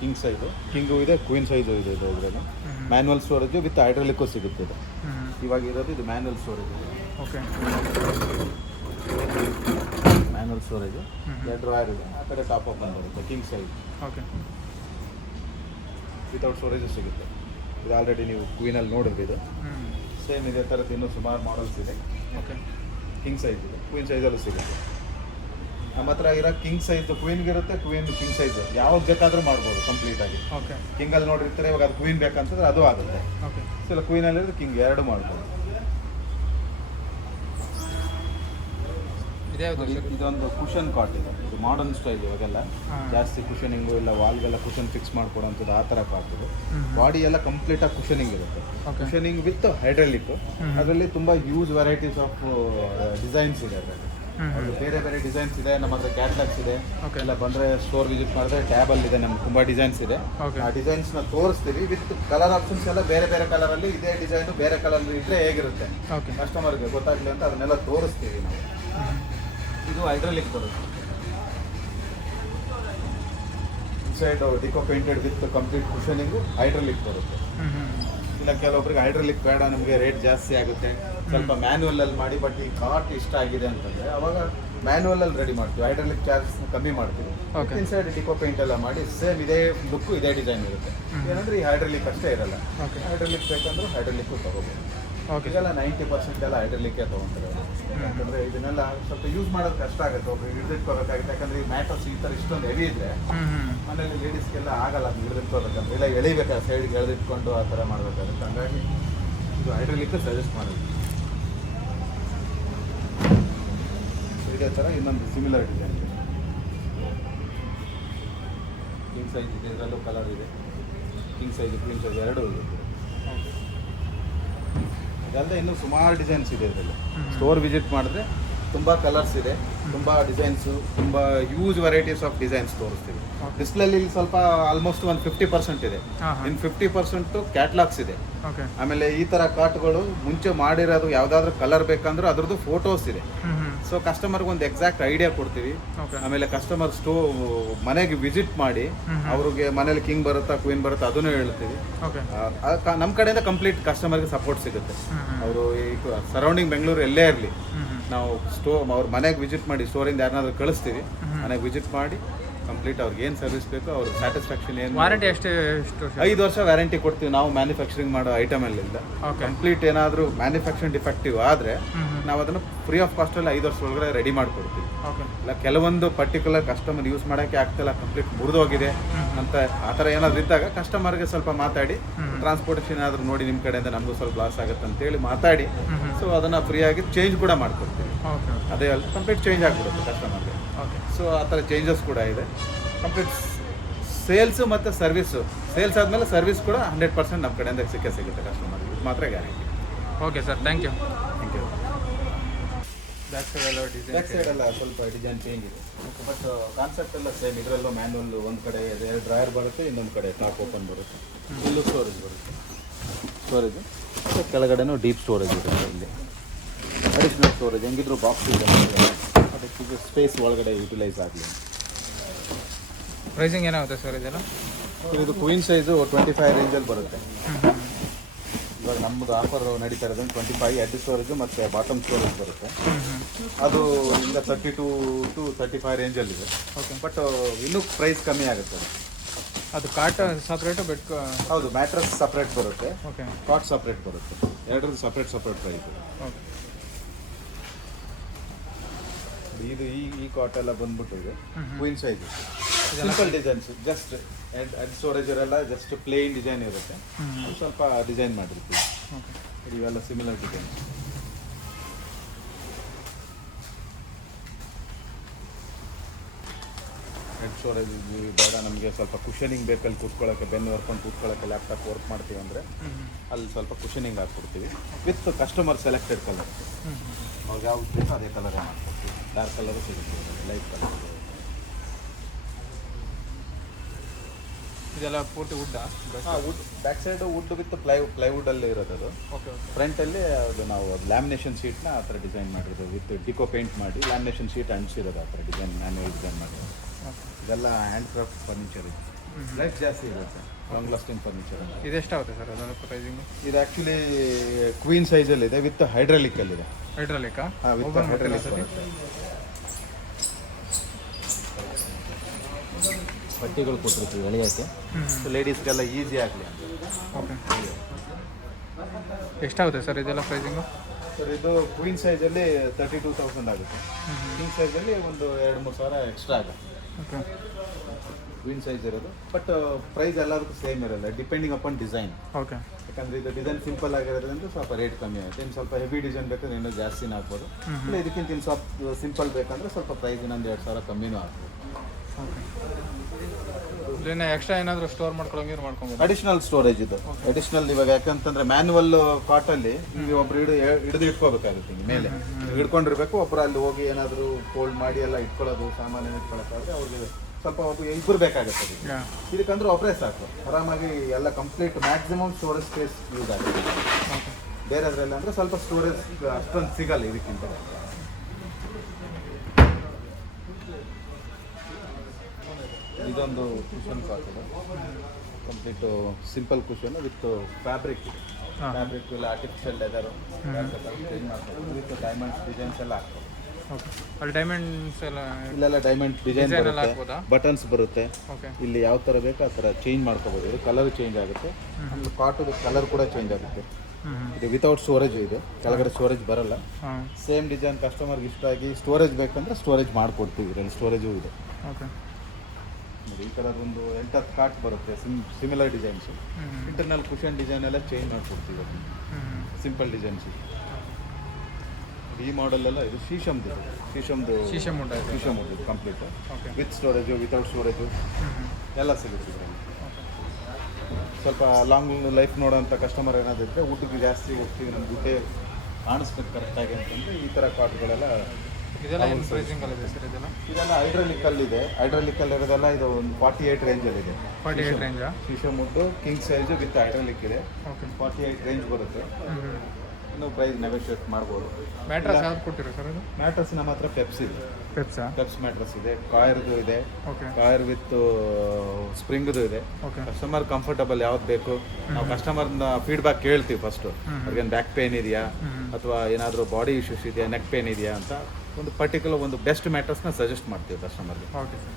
King size, king ಇದೆ, queen size ಇದೆ ಇದರಲ್ಲಿ. ಮ್ಯಾನ್ಯಲ್ ಸ್ಟೋರೇಜು ವಿತ್ ಹೈಡ್ರಾಲಿಕ್ಕು ಸಿಗುತ್ತೆ ಇದು. ಇವಾಗ ಇರೋದು ಇದು manual storage. Okay, manual storage, 2 drawer ಇದೆ, ಆ ಕಡೆ ಟಾಪ್ ಅಪ್ ಬರುತ್ತೆ. King size. Okay, without storage ಸಿಗುತ್ತೆ. ಇದು ಆಲ್ರೆಡಿ ನೀವು ಕ್ವೀನಲ್ಲಿ ನೋಡಿದ್ರಿ. ಇದು ಸೇಮ್ ಇದೇ ಥರದ್ದು ಇನ್ನೂ ಸುಮಾರು ಮಾಡಲ್ಸ್ ಇದೆ. ಓಕೆ, ಕಿಂಗ್ ಸೈಜ್ ಇದೆ, ಕ್ವೀನ್ ಸೈಜಲ್ಲೂ ಸಿಗುತ್ತೆ. ನಮ್ಮ ಹತ್ರ ಇರೋ ಕಿಂಗ್ ಸೈಜ್ ಕ್ವೀನ್ಗಿರುತ್ತೆ, ಕ್ವೀನ್ ಕಿಂಗ್ ಸೈಜ್ ಯಾವಾಗ ಬೇಕಾದರೂ ಮಾಡ್ಬೋದು ಕಂಪ್ಲೀಟಾಗಿ. ಓಕೆ, ಕಿಂಗಲ್ಲಿ ನೋಡಿರ್ತಾರೆ, ಇವಾಗ ಅದು ಕ್ವೀನ್ ಬೇಕಂತಂದ್ರೆ ಅದು ಆಗುತ್ತೆ. ಓಕೆ, ಸೊ ಇಲ್ಲ ಕ್ವೀನಲ್ಲಿರೋದು ಕಿಂಗ್ 2 ಮಾಡ್ಬೋದು. ಇದೊಂದು ಕುಷನ್ ಕಾಟ್ ಇದೆ. ಇದು ಮಾಡರ್ನ್ ಸ್ಟೈಲ್. ಇವಾಗೆಲ್ಲ ಜಾಸ್ತಿ ಕುಷನಿಂಗು ಇಲ್ಲ ವಾಲ್ಗೆಲ್ಲ ಕುಷನ್ ಫಿಕ್ಸ್ ಮಾಡ್ಕೊಡೋಂಥದ್ದು ಆ ಥರ ಕಾಟ್ ಇದು. ಬಾಡಿ ಎಲ್ಲ ಕಂಪ್ಲೀಟಾಗಿ ಕುಷನಿಂಗ್ ಇರುತ್ತೆ. Cushioning with hydraulic. ಅದರಲ್ಲಿ ತುಂಬ ಹ್ಯೂಜ್ ವೆರೈಟೀಸ್ ಆಫ್ ಡಿಸೈನ್ಸ್ ಇದೆ ಅದರಲ್ಲಿ. ಬೇರೆ ಬೇರೆ ಡಿಸೈನ್ಸ್ ಇದೆ. ನಮ್ಮ ಹತ್ರ ಕ್ಯಾಟ್ಲಾಗ್ಸ್ ಇದೆ. ಎಲ್ಲ ಬಂದರೆ ಸ್ಟೋರ್ ವಿಸಿಟ್ ಮಾಡಿದ್ರೆ ಟ್ಯಾಬಲ್ಲಿ ಇದೆ, ನಮ್ಗೆ ತುಂಬ ಡಿಸೈನ್ಸ್ ಇದೆ. ಆ ಡಿಸೈನ್ಸ್ನ ತೋರಿಸ್ತೀವಿ ವಿತ್ ಕಲರ್ ಆಪ್ಷನ್ಸ್ ಎಲ್ಲ ಬೇರೆ ಬೇರೆ ಕಲರಲ್ಲಿ. ಇದೇ ಡಿಸೈನು ಬೇರೆ ಕಲರ್ ಇದ್ದರೆ ಹೇಗಿರುತ್ತೆ ಕಸ್ಟಮರ್ಗೆ ಗೊತ್ತಾಗಲಿ ಅಂತ ಅದನ್ನೆಲ್ಲ ತೋರಿಸ್ತೀವಿ ನಾವು. ಇದು ಹೈಡ್ರಾಲಿಕ್ ಬರುತ್ತೆ. Inside deco painted with complete cushioning hydraulic ಬರುತ್ತೆ. ಇಲ್ಲ ಕೆಲವೊಬ್ರಿಗೆ ಹೈಡ್ರಾಲಿಕ್ ಬೇಡ, ನಮಗೆ ರೇಟ್ ಜಾಸ್ತಿ ಆಗುತ್ತೆ, ಸ್ವಲ್ಪ ಮ್ಯಾನ್ಯುವಲಲ್ಲಿ ಮಾಡಿ, ಬಟ್ ಈ ಕಾಟ್ ಇಷ್ಟ ಆಗಿದೆ ಅಂತಂದರೆ ಅವಾಗ ಮ್ಯಾನ್ಯುವಲಲ್ಲಿ ರೆಡಿ ಮಾಡ್ತೀವಿ. ಹೈಡ್ರಾಲಿಕ್ ಚಾರ್ಜ್ ಕಮ್ಮಿ ಮಾಡ್ತೀವಿ. ಇನ್ಸೈಡ್ ಡಿಕೋ ಪೇಂಟ್ ಎಲ್ಲ ಮಾಡಿ ಸೇಮ್ ಇದೇ ಲುಕ್ಕು ಇದೇ ಡಿಸೈನ್ ಇರುತ್ತೆ. ಏನಂದರೆ ಈ ಹೈಡ್ರಾಲಿಕ್ ಅಷ್ಟೇ ಇರಲ್ಲ. ಹೈಡ್ರಾಲಿಕ್ ಬೇಕಂದ್ರೆ ಹೈಡ್ರಾಲಿಕ್ಕು ತೊಗೋಬೋದು. ಇದೆಲ್ಲ 90% ಎಲ್ಲ ಹೈಡ್ರಾಲಿಕ್ಕೇ ತೊಗೊತಾರೆ. ಯಾಕಂದರೆ ಇದನ್ನೆಲ್ಲ ಸ್ವಲ್ಪ ಯೂಸ್ ಮಾಡೋದು ಕಷ್ಟ ಆಗುತ್ತೆ. ಒಬ್ರು ಹಿಡಿದಿಟ್ಕೋಬೇಕಾಗುತ್ತೆ. ಯಾಕಂದರೆ ಈ ಮ್ಯಾಟ್ರಸ್ ಈ ಥರ ಇಷ್ಟೊಂದು ಹೆವಿ ಇದ್ದರೆ ಮನೇಲಿ ಲೇಡೀಸ್ಗೆಲ್ಲ ಆಗಲ್ಲ ಅದು ಹಿಡಿದಿಟ್ಕೋಬೇಕಂದ್ರೆ. ಇಲ್ಲ ಎಳಿಬೇಕಾದ್ರೆ ಸೈಡ್ಗೆ ಎಳೆದಿಟ್ಕೊಂಡು ಆ ಥರ ಮಾಡಬೇಕಾಗುತ್ತೆ. ಹಾಗಾಗಿ ಇದು ಹೈಡ್ರಾಲಿಕ್ಕೆ ಸಜೆಸ್ಟ್ ಮಾಡೋದು. ಇದೇ ಥರ ಇನ್ನೊಂದು ಸಿಮಿಲರ್ ಡಿಸೈನ್ ಇದೆ. ಕಿಂಗ್ ಸೈಜ್ ಇದೆ, ಇದರಲ್ಲೂ ಕಲರ್ ಇದೆ. ಕಿಂಗ್ ಸೈಜ್ ಕ್ವೀನ್ ಸೈಜ್ 2 ಇದೆ. ಇದಲ್ಲದೆ ಇನ್ನೂ ಸುಮಾರು ಡಿಸೈನ್ಸ್ ಇದೆ ಇದರಲ್ಲಿ. ಸ್ಟೋರ್ ವಿಸಿಟ್ ಮಾಡಿದ್ರೆ ತುಂಬ ಕಲರ್ಸ್ ಇದೆ, ತುಂಬ ಡಿಸೈನ್ಸು, ತುಂಬ ಹ್ಯೂಜ್ ವೆರೈಟೀಸ್ ಆಫ್ ಡಿಸೈನ್ಸ್ ತೋರಿಸ್ತೀವಿ. ಡಿಸ್ಪ್ಲೇಲಿ ಸ್ವಲ್ಪ ಆಲ್ಮೋಸ್ಟ್ ಒಂದು 50% ಇದೆ. ಇನ್ನು 50% ಕ್ಯಾಟ್ಲಾಗ್ಸ್ ಇದೆ. ಆಮೇಲೆ ಈ ಥರ ಕಾಟ್ಗಳು ಮುಂಚೆ ಮಾಡಿರೋದು ಯಾವುದಾದ್ರೂ ಕಲರ್ ಬೇಕಂದ್ರೆ ಅದ್ರದ್ದು ಫೋಟೋಸ್ ಇದೆ. ಸೊ ಕಸ್ಟಮರ್ಗೆ ಒಂದು ಎಕ್ಸಾಕ್ಟ್ ಐಡಿಯಾ ಕೊಡ್ತೀವಿ. ಆಮೇಲೆ ಕಸ್ಟಮರ್ ಮನೆಗೆ ವಿಸಿಟ್ ಮಾಡಿ ಅವ್ರಿಗೆ ಮನೇಲಿ ಕಿಂಗ್ ಬರುತ್ತಾ ಕ್ವೀನ್ ಬರುತ್ತಾ ಅದನ್ನು ಹೇಳ್ತೀವಿ. ನಮ್ಮ ಕಡೆಯಿಂದ ಕಂಪ್ಲೀಟ್ ಕಸ್ಟಮರ್ಗೆ ಸಪೋರ್ಟ್ ಸಿಗುತ್ತೆ. ಅವರು ಈ ಸರೌಂಡಿಂಗ್ ಬೆಂಗಳೂರು ಎಲ್ಲೇ ಇರಲಿ, ನಾವು ಅವ್ರ ಮನೆಗೆ ವಿಸಿಟ್ ಮಾಡಿ, ಸ್ಟೋರಿಂದ ಯಾರನ್ನಾದ್ರೂ ಕಳಿಸ್ತೀವಿ, ಮನೆಗೆ ವಿಸಿಟ್ ಮಾಡಿ ಕಂಪ್ಲೀಟ್ ಅವ್ರಿಗೆ ಏನು ಸರ್ವಿಸ್ ಬೇಕೋ ಅವ್ರ ಸ್ಯಾಟಿಸ್ಫ್ಯಾಕ್ಷನ್ ಏನು. ವಾರಂಟಿ ಎಷ್ಟು? 5 ವರ್ಷ ವ್ಯಾರಂಟಿ ಕೊಡ್ತೀವಿ ನಾವು ಮ್ಯಾನುಫ್ಯಾಕ್ಚರಿಂಗ್ ಮಾಡೋ ಐಟಮಲ್ಲಿಂದ. ಕಂಪ್ಲೀಟ್ ಏನಾದರೂ ಮ್ಯಾನುಫ್ಯಾಕ್ಚರಿಂಗ್ ಡಿಫೆಕ್ಟಿವ್ ಆದರೆ ನಾವು ಅದನ್ನು ಫ್ರೀ ಆಫ್ ಕಾಸ್ಟಲ್ಲಿ 5 ವರ್ಷ ಒಳಗಡೆ ರೆಡಿ ಮಾಡಿಕೊಡ್ತೀವಿ. ಇಲ್ಲ ಕೆಲವೊಂದು ಪರ್ಟಿಕ್ಯುಲರ್ ಕಸ್ಟಮರ್ ಯೂಸ್ ಮಾಡೋಕ್ಕೆ ಆಗ್ತಿಲ್ಲ, ಕಂಪ್ಲೀಟ್ ಮುರಿದೋಗಿದೆ ಅಂತ ಆ ಥರ ಏನಾದರೂ ಇದ್ದಾಗ ಕಸ್ಟಮರ್ಗೆ ಸ್ವಲ್ಪ ಮಾತಾಡಿ, ಟ್ರಾನ್ಸ್ಪೋರ್ಟೇಷನ್ ಏನಾದರೂ ನೋಡಿ ನಿಮ್ಮ ಕಡೆಯಿಂದ ನಮಗೂ ಸ್ವಲ್ಪ ಲಾಸ್ ಆಗುತ್ತೆ ಅಂತೇಳಿ ಮಾತಾಡಿ, ಸೊ ಅದನ್ನು ಫ್ರೀಯಾಗಿ ಚೇಂಜ್ ಕೂಡ ಮಾಡಿಕೊಡ್ತೀವಿ. ಅದೇ ಅಲ್ಲಿ ಕಂಪ್ಲೀಟ್ ಚೇಂಜ್ ಆಗಿಬಿಡುತ್ತೆ ಕಸ್ಟಮರ್ಗೆ. ಸೊ ಆ ಥರ ಚೇಂಜಸ್ ಕೂಡ ಇದೆ. ಕಂಪ್ಲೀಟ್ ಸೇಲ್ಸು ಮತ್ತು ಸರ್ವಿಸು, ಸೇಲ್ಸ್ ಆದಮೇಲೆ ಸರ್ವಿಸ್ ಕೂಡ 100% ನಮ್ಮ ಕಡೆಯಿಂದ ಸಿಗುತ್ತೆ ಕಸ್ಟಮರ್ಗೆ. ಇದು ಮಾತ್ರ guarantee. Okay sir, thank you. Back side ಎಲ್ಲ ಸ್ವಲ್ಪ ಡಿಸೈನ್ ಚೇಂಜ್ ಇದೆ, ಬಟ್ ಕಾನ್ಸೆಪ್ಟ್ ಎಲ್ಲ ಸೇಮ್. ಇದರಲ್ಲೂ ಮ್ಯಾನ್ಯಲ್ ಒಂದು ಕಡೆ 2 ಡ್ರಾಯರ್ ಬರುತ್ತೆ, ಇನ್ನೊಂದು ಕಡೆ ಟಾಪ್ ಓಪನ್ ಬರುತ್ತೆ. ಇಲ್ಲೂ ಸ್ಟೋರೇಜ್ ಬರುತ್ತೆ. ಸ್ಟೋರೇಜು ಮತ್ತು ಕೆಳಗಡೆನೂ ಡೀಪ್ ಸ್ಟೋರೇಜ್ ಇರುತ್ತೆ. ಇಲ್ಲಿ ಅಡಿಷ್ನಲ್ ಸ್ಟೋರೇಜ್ ಹೆಂಗಿದ್ರು ಬಾಕ್ಸ್ ಇದೆ, ಅದಕ್ಕೆ ಸ್ಪೇಸ್ ಒಳಗಡೆ ಯುಟಿಲೈಸ್ ಆಗಲಿ. ಪ್ರೈಸಿಂಗ್ ಏನಾಗುತ್ತೆ ಸರ್ ಇದೆಲ್ಲ? ಇದು ಕ್ವೀನ್ ಸೈಜು 25 ರೇಂಜಲ್ಲಿ ಬರುತ್ತೆ. ಇವಾಗ ನಮ್ಮದು ಆಫರ್ ನಡೀತಾ ಇರೋದು 25 ಹೆಡ್ ಸ್ಟೋರೇಜು ಮತ್ತು ಬಾಟಮ್ ಸ್ಟೋರೇಜ್ ಬರುತ್ತೆ. ಅದು ಈಗ 32 to 35 ರೇಂಜಲ್ಲಿದೆ. ಬಟ್ ಇನ್ನೂ ಪ್ರೈಸ್ ಕಮ್ಮಿ ಆಗುತ್ತೆ. ಅದು ಕಾಟ್ ಸಪ್ರೇಟು, ಬೆಡ್? ಹೌದು, ಮ್ಯಾಟ್ರಸ್ ಸಪ್ರೇಟ್ ಬರುತ್ತೆ, ಕಾಟ್ ಸಪ್ರೇಟ್ ಬರುತ್ತೆ. ಎರಡರದ್ದು ಸಪ್ರೇಟ್ ಪ್ರೈಸ್ ಇದೆ. ಇದು ಈ ಕಾಟ್ ಎಲ್ಲ ಬಂದ್ಬಿಟ್ಟು ಇದೆ queen size. Simple designs, just head storage ಎಲ್ಲ ಜಸ್ಟ್ ಪ್ಲೇನ್ ಡಿಸೈನ್ ಇರುತ್ತೆ. ಸ್ವಲ್ಪ ಡಿಸೈನ್ ಮಾಡಿರ್ತೀವಿ. ಇವೆಲ್ಲ ಸಿಮಿಲರ್ ಡಿಸೈನ್. ಹೆಡ್ ಸ್ಟೋರೇಜ್ ಬೇಡ, ನಮಗೆ ಸ್ವಲ್ಪ ಕುಷನಿಂಗ್ ಬೇಕಲ್ಲಿ ಕೂತ್ಕೊಳ್ಳೋಕ್ಕೆ, ಬೆನ್ನು ವರ್ಕೊಂಡು ಕೂತ್ಕೊಳ್ಳೋಕ್ಕೆ, ಲ್ಯಾಪ್ಟಾಪ್ ವರ್ಕ್ ಮಾಡ್ತೀವಿ ಅಂದರೆ ಅಲ್ಲಿ ಸ್ವಲ್ಪ ಕುಷನಿಂಗ್ ಹಾಕ್ಕೊಡ್ತೀವಿ ವಿತ್ ಕಸ್ಟಮರ್ ಸೆಲೆಕ್ಟೆಡ್ ಕಲರ್. ಅವ್ರಿಗೆ ಯಾವ್ದು ಬೇಕೋ ಅದೇ ಕಲರೇ ಮಾಡ್ಕೊಡ್ತೀವಿ. ಡಾರ್ಕ್ ಕಲರು ಸಿಗುತ್ತೆ, ಲೈಟ್ ಕಲರ್. ಇದೆಲ್ಲ ಪೂರ್ತಿ ವುಡ್ಡಾ? Wood. Back side wood with ಪ್ಲೈವುಡಲ್ಲಿ ಇರೋದು ಅದು. ಫ್ರಂಟಲ್ಲಿ ಅದು ನಾವು ಲ್ಯಾಮಿನೇಷನ್ ಶೀಟ್ನ ಆ ಥರ ಡಿಸೈನ್ ಮಾಡಿರೋದು ವಿತ್ ಡಿಕೋ ಪೇಂಟ್ ಮಾಡಿ ಲ್ಯಾಮಿನೇಷನ್ ಶೀಟ್ ಅಂಟಿಸಿರೋದು ಆ ಥರ ಡಿಸೈನ್ ಡಿಸೈನ್ ಮಾಡಿರೋದು. ಇದೆಲ್ಲ ಹ್ಯಾಂಡ್ ಕ್ರಾಫ್ಟ್ ಫರ್ನಿಚರ್ ಇದೆ. ಲೈಫ್ ಜಾಸ್ತಿ ಇರುತ್ತೆ, ಲಾಂಗ್ ಲಾಸ್ಟಿಂಗ್ ಫರ್ನಿಚರ್. ಇದೆಷ್ಟಾಗುತ್ತೆ ಸರ್ ಅದರ ಪ್ರೈಸಿಂಗು? ಇದು ಆ್ಯಕ್ಚುಲಿ ಕ್ವೀನ್ ಸೈಜಲ್ಲಿದೆ, ವಿತ್ ಹೈಡ್ರಾಲಿಕಲ್ಲಿದೆ. ಹೈಡ್ರಾಲಿಕಾ? ಹಾಂ, ವಿತ್ ಹೈಡ್ರಾಲಿಕ್ ಪಟ್ಟಿಗಳು ಕೊಟ್ಟಿರ್ತೀವಿ ಎಳೆಯೋಕ್ಕೆ, ಸೊ ಲೇಡೀಸ್ಗೆಲ್ಲ ಈಸಿ ಆಗಲಿ. ಓಕೆ, ಎಷ್ಟಾಗುತ್ತೆ ಸರ್ ಇದೆಲ್ಲ ಪ್ರೈಸಿಂಗು? ಸರ್ ಇದು ಕ್ವೀನ್ ಸೈಜಲ್ಲಿ 32,000 ಆಗುತ್ತೆ. ಕ್ವೀನ್ ಸೈಜಲ್ಲಿ ಒಂದು 2-3 ಸಾವಿರ ಎಕ್ಸ್ಟ್ರಾ ಆಗುತ್ತೆ. ಓಕೆ, ಕ್ವೀನ್ ಸೈಜ್ ಇರೋದು, ಬಟ್ ಪ್ರೈಸ್ ಎಲ್ಲದಕ್ಕೂ ಸೇಮ್ ಇರಲ್ಲ, ಡಿಪೆಂಡಿಂಗ್ ಅಪಾನ್ ಡಿಸೈನ್. ಓಕೆ, ಯಾಕಂದರೆ ಇದು ಡಿಸೈನ್ ಸಿಂಪಲ್ ಆಗಿರೋದ್ರಿಂದ ಸ್ವಲ್ಪ ರೇಟ್ ಕಮ್ಮಿ ಆಗುತ್ತೆ. ಇನ್ನು ಸ್ವಲ್ಪ ಹೆವಿ ಡಿಸೈನ್ ಬೇಕಾದ್ರೆ ಇನ್ನೂ ಜಾಸ್ತಿನೇ ಆಗ್ಬೋದು. ಇಲ್ಲ ಇದಕ್ಕಿಂತ ಇನ್ನು ಸ್ವಲ್ಪ ಸಿಂಪಲ್ ಬೇಕಂದರೆ ಸ್ವಲ್ಪ ಪ್ರೈಸ್ ಇನ್ನೊಂದು 2,000 ಕಮ್ಮಿನೂ ಆಗ್ಬೋದು. ಓಕೆ, ಇನ್ನು ಎಕ್ಸ್ಟ್ರಾ ಏನಾದರೂ ಸ್ಟೋರ್ ಮಾಡ್ಕೊಳಂಗಿದ್ರೆ ಮಾಡ್ಕೊಬೋದು. ಅಡಿಷನಲ್ ಸ್ಟೋರೇಜ್ ಇದು. ಅಡಿಷನಲ್ ಇವಾಗ ಯಾಕಂತಂದ್ರೆ ಮ್ಯಾನ್ಯುವಲ್ ಕಾಟಲ್ಲಿ ನೀವು ಒಬ್ರು ಹಿಡಿದು ಇಟ್ಕೋಬೇಕಾಗುತ್ತೆ. ಹಿಂಗೆ ಮೇಲೆ ಹಿಡ್ಕೊಂಡಿರ್ಬೇಕು, ಒಬ್ರು ಅಲ್ಲಿ ಹೋಗಿ ಏನಾದರೂ ಫೋಲ್ಡ್ ಮಾಡಿ ಎಲ್ಲ ಇಟ್ಕೊಳ್ಳೋದು, ಸಾಮಾನ್ಯ ಇಟ್ಕೊಳ್ಳೋಕ್ಕಾದ್ರೆ ಅವ್ರಿಗೆ ಸ್ವಲ್ಪ ಇಬ್ಬರು ಬೇಕಾಗುತ್ತೆ. ಇದಕ್ಕಂದ್ರೆ ಒಬ್ಬರೇ ಸಾಕು, ಆರಾಮಾಗಿ ಎಲ್ಲ complete maximum storage space use ಆಗುತ್ತೆ. ಬೇರೆದ್ರಲ್ಲಿ ಅಂದರೆ ಸ್ವಲ್ಪ ಸ್ಟೋರೇಜ್ ಅಷ್ಟೊಂದು ಸಿಗಲ್ಲ ಇದಕ್ಕಿಂತ. ಇದೊಂದು ಕುಷನ್ ಕಾಟ್ ಇದೆ, complete simple cushion with fabric ಇದೆ. ಫ್ಯಾಬ್ರಿಕ್ ಇಲ್ಲ ಆರ್ಟಿಫಿಷಿಯಲ್ ಲೆದರು ಚೇಂಜ್ ಮಾಡ್ತಾರೆ, ವಿತ್ ಡೈಮಂಡ್ಸ್ ಡಿಸೈನ್ಸ್ ಎಲ್ಲ ಆಗ್ತದೆ. ಓಕೆ, ಅಲ್ಲಿ ಡೈಮಂಡ್ಸ್ ಎಲ್ಲ ಇಲ್ಲೆಲ್ಲ ಡೈಮಂಡ್ ಡಿಸೈನ್ ಬರುತ್ತೆ, ಬಟನ್ಸ್ ಬರುತ್ತೆ. ಓಕೆ, ಇಲ್ಲಿ ಯಾವ ಥರ ಬೇಕೋ ಆ ಥರ ಚೇಂಜ್ ಮಾಡ್ಕೋಬೋದು. ಇದು ಕಲರ್ ಚೇಂಜ್ ಆಗುತ್ತೆ, ಆಮೇಲೆ ಕಾಟದ ಕಲರ್ ಕೂಡ ಚೇಂಜ್ ಆಗುತ್ತೆ. ಇದು ವಿತೌಟ್ ಸ್ಟೋರೇಜ್ ಇದೆ, ಕೆಳಗಡೆ ಸ್ಟೋರೇಜ್ ಬರಲ್ಲ. ಸೇಮ್ ಡಿಸೈನ್ ಕಸ್ಟಮರ್ಗೆ ಇಷ್ಟ ಆಗಿ ಸ್ಟೋರೇಜ್ ಬೇಕಂದ್ರೆ ಸ್ಟೋರೇಜ್ ಮಾಡಿಕೊಡ್ತೀವಿ. ಇದರಲ್ಲಿ ಸ್ಟೋರೇಜು ಇದೆ. ಓಕೆ, ಈ ಥರದೊಂದು 8-10 ಕಾರ್ಟ್ ಬರುತ್ತೆ, similar designs. Internal cushion design ಎಲ್ಲ ಚೇಂಜ್ ಮಾಡಿಕೊಡ್ತೀವಿ, ಸಿಂಪಲ್ ಡಿಸೈನ್ಸು. ಈ ಮಾಡೆಲೆಲ್ಲ ಇದು ಶೀಶಮ್ದು sheesham complete with storage, without storage ಎಲ್ಲ ಸಿಗುತ್ತೆ ಇದರಲ್ಲಿ. ಸ್ವಲ್ಪ ಲಾಂಗ್ ಲೈಫ್ ನೋಡೋಂಥ ಕಸ್ಟಮರ್ ಏನಾದ್ರು ಇದ್ದರೆ, ಊಟಕ್ಕೆ ಜಾಸ್ತಿ ಹೋಗ್ತೀವಿ, ನಮ್ಗೆ ಊಟ ಕಾಣಿಸ್ಬೇಕು ಕರೆಕ್ಟಾಗಿ ಅಂತಂದರೆ ಈ ಥರ ಕಾಟ್ಗಳೆಲ್ಲ. ಇದೆಲ್ಲ ಏನು ಪ್ರೈಸಿಂಗಲ್ಲಿದೆ ಸರ್? ಇದೆಲ್ಲ ಹೈಡ್ರಾಲಿಕಲ್ಲಿದೆ. ಹೈಡ್ರಾಲಿಕಲ್ಲಿರೋದೆಲ್ಲ ಇದು ಒಂದು 48 ರೇಂಜಲ್ಲಿದೆ. 48 ರೇಂಜಾ? ಶೀಶಮುದ್ದು ಕಿಂಗ್ ಸೈಜು ವಿತ್ ಹೈಡ್ರಾಲಿಕ್ ಇದೆ. ಓಕೆ, 48 ರೇಂಜ್ ಬರುತ್ತೆ. ಇನ್ನೂ ಪ್ರೈಸ್ ನೆಗೋಷಿಯೇಟ್ ಮಾಡ್ಬೋದು. ಮ್ಯಾಟ್ರಸ್ ಯಾವ್ದು ಕೊಟ್ಟಿರೋ ಸರ್ ಇದು? ಮ್ಯಾಟ್ರಸ್ ನಮ್ಮ ಹತ್ರ ಪೆಪ್ಸ್ ಇದೆ. ಪೆಪ್ಸ್ ಮ್ಯಾಟ್ರಸ್ ಇದೆ, ಕಾಯರ್ದು ಇದೆ. ಓಕೆ, ಕಾಯರ್ ವಿತ್ ಸ್ಪ್ರಿಂಗ್ದು ಇದೆ. ಓಕೆ, ಕಸ್ಟಮರ್ ಕಂಫರ್ಟಬಲ್ ಯಾವ್ದು ಬೇಕು ನಾವು ಕಸ್ಟಮರ್ನ ಫೀಡ್ಬ್ಯಾಕ್ ಕೇಳ್ತೀವಿ ಫಸ್ಟು. ಅವ್ರಿಗೇನು ಬ್ಯಾಕ್ ಪೇನ್ ಇದೆಯಾ ಅಥವಾ ಏನಾದರೂ ಬಾಡಿ ಇಶ್ಯೂಸ್ ಇದೆಯಾ, ನೆಕ್ ಪೇನ್ ಇದೆಯಾ ಅಂತ ಒಂದು ಪರ್ಟಿಕ್ಯುಲರ್ ಒಂದು ಬೆಸ್ಟ್ ಮ್ಯಾಟ್ರಸ್ನ ಸಜೆಸ್ಟ್ ಮಾಡ್ತೀವಿ ಕಸ್ಟಮರ್ಗೆ. Okay sir.